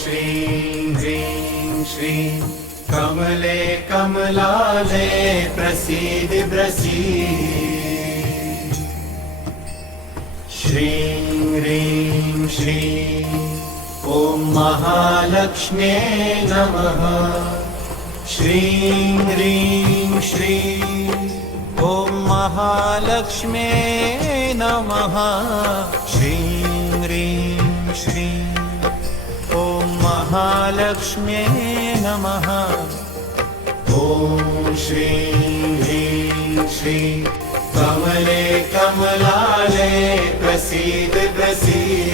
श्रीं ह्रीं श्रीं कमले कमलालये प्रसीद प्रसीद। श्रीं ह्रीं श्रीं ॐ महालक्ष्म्ये नमः। श्रीं ह्रीं श्रीं ॐ महालक्ष्म्ये नमः। श्रीं ह्रीं श्रीं ॐ महालक्ष्म्ये नमः। ॐ श्रीं ह्रीं श्रीं कमले कमलालये प्रसीद प्रसीद।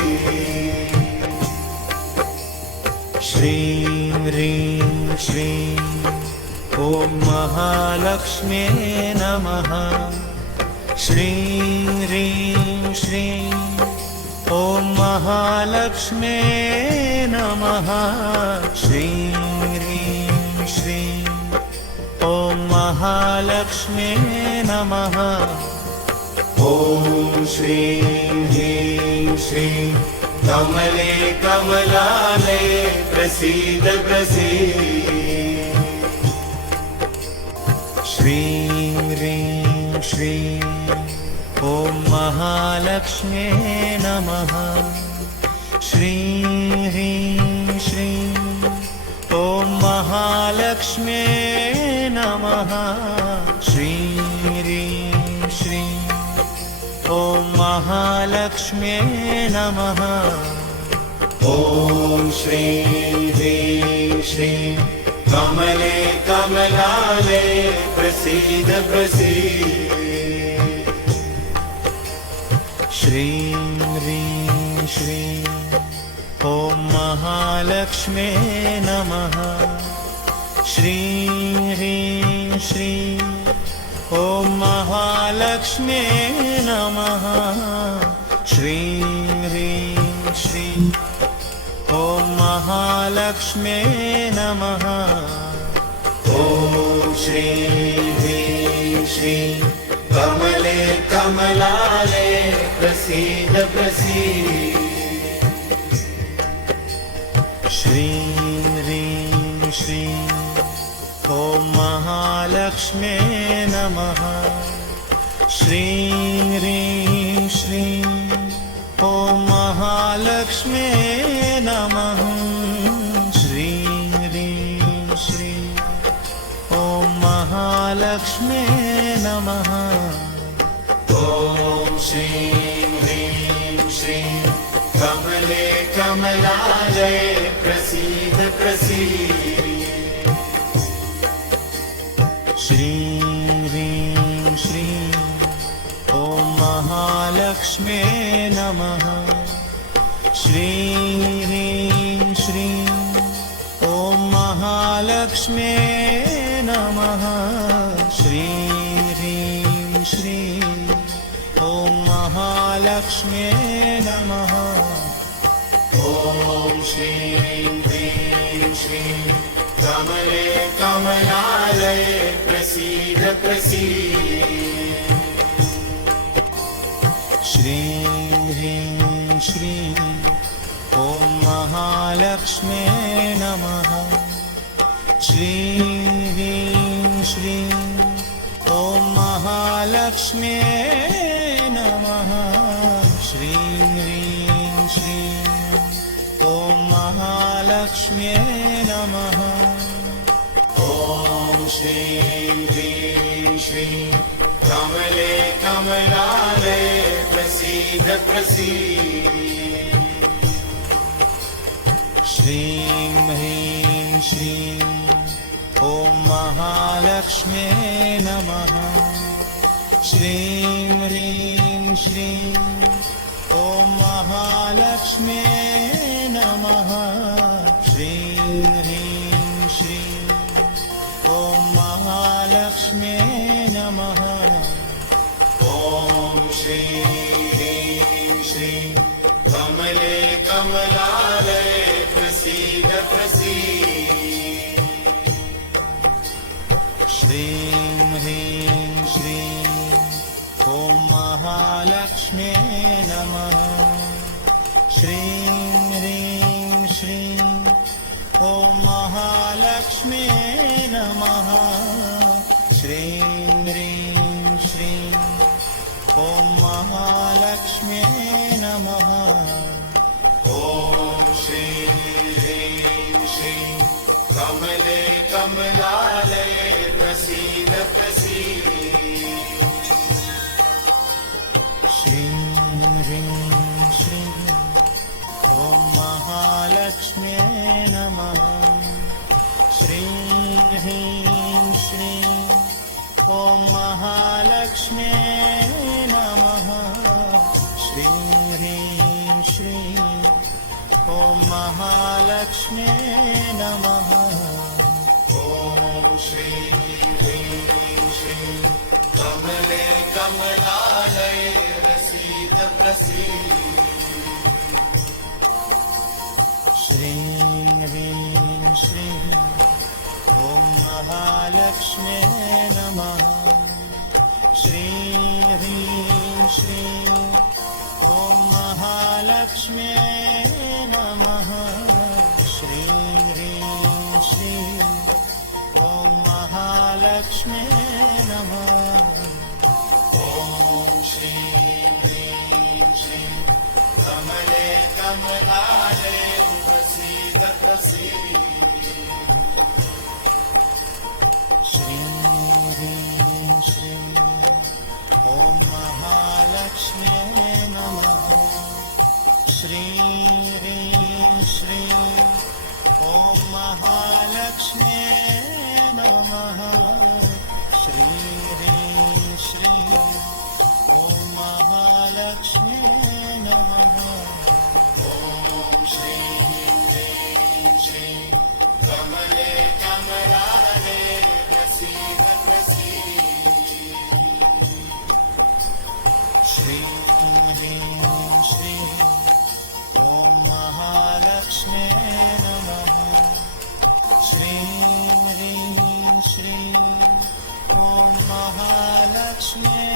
श्रीं ह्रीं श्रीं ॐ महालक्ष्म्ये नमः। श्रीं ह्रीं श्रीं ॐ महालक्ष्म्ये नमः। श्रीं ह्रीं श्रीं ॐ महालक्ष्म्ये नमः। ॐ श्रीं ह्रीं श्रीं कमले कमलालये प्रसीद प्रसीद। श्रीं ह्रीं श्रीं ॐ महालक्ष्म्ये नमः। श्रीं ह्रीं श्रीं ॐ महालक्ष्म्ये नमः। श्रीं ह्रीं श्रीं ॐ महालक्ष्म्ये नमः। ॐ श्रीं ह्रीं श्रीं कमले कमलालये प्रसीद प्रसीद। श्रीं ह्रीं श्रीं ॐ महालक्ष्म्ये नमः। श्रीं ह्रीं श्रीं ॐ महालक्ष्म्ये नमः। श्रीं ह्रीं श्रीं ॐ महालक्ष्म्ये नमः। ॐ श्रीं ह्रीं श्रीं कमले कमलालये प्रसीद प्रसीद। श्रीं ह्रीं श्रीं ॐ महालक्ष्म्ये नमः। श्रीं ह्रीं श्रीं ॐ महालक्ष्म्ये नमः। श्रीं ह्रीं श्रीं ॐ महालक्ष्म्ये नमः। ॐ श्रीं ह्रीं श्रीं कमले कमलालये प्रसीद प्रसीद। श्रीं ह्रीं श्रीं ॐ महालक्ष्म्ये नमः। श्रीं ह्रीं श्रीं ॐ महालक्ष्म्ये नमः। श्रीं ह्रीं श्रीं ॐ महालक्ष्म्ये नमः। ॐ श्रीं ह्रीं श्रीं कमले कमलालये प्रसीद प्रसीद। श्रीं ह्रीं श्रीं ॐ महालक्ष्म्ये नमः। श्रीं ह्रीं श्रीं ॐ महालक्ष्म्ये नमः। श्रीं ह्रीं श्रीं ॐ महालक्ष्म्ये नमः। ॐ श्रीं ह्रीं श्रीं कमले कमलालये प्रसीद प्रसीद। श्रीं ह्रीं श्रीं ॐ महालक्ष्म्ये नमः। श्रीं ह्रीं श्रीं ॐ महालक्ष्म्ये नमः। श्रीं ह्रीं श्रीं ॐ महालक्ष्म्ये नमः। ॐ श्रीं ह्रीं श्रीं कमले कमलालये प्रसीद प्रसीद। श्रीं ह्रीं श्रीं ॐ महालक्ष्म्ये नमः। श्रीं ह्रीं श्रीं ॐ महालक्ष्मी नमः श्रीं ह्रीं श्रीं ॐ महालक्ष्मी नमः ॐ श्रीं ह्रीं श्रीं कमले कमलालये प्रसीद प्रसीद श्रीं ह्रीं श्रीं ॐ महालक्ष्म्यै नमः श्रीं ह्रीं श्रीं ॐ महालक्ष्म्यै नमः श्रीं ह्रीं श्रीं ॐ महालक्ष्म्यै नमः ॐ श्रीं ह्रीं श्रीं कमले कमलालये प्रसीद प्रसीद श्रीं ह्रीं श्रीं ॐ महालक्ष्म्यै नमः श्रीं ह्रीं श्रीं ॐ महालक्ष्म्यै नमः श्रीं ह्रीं श्रीं ॐ महालक्ष्म्यै नमः ॐ श्रीं ह्रीं श्रीं कमले कमलालये प्रसीद प्रसीद श्रीं ह्रीं श्रीं ॐ महालक्ष्म्यै नमः श्रीं ह्रीं श्रीं ॐ महालक्ष्म्यै नमः श्रीं ह्रीं श्रीं ॐ महालक्ष्म्यै नमः ॐ श्रीं ह्रीं श्रीं कमले कमलालये प्रसीद प्रसीद श्रीं ह्रीं श्रीं ॐ महालक्ष्म्यै नमः श्रीं ह्रीं श्रीं ॐ महालक्ष्म्यै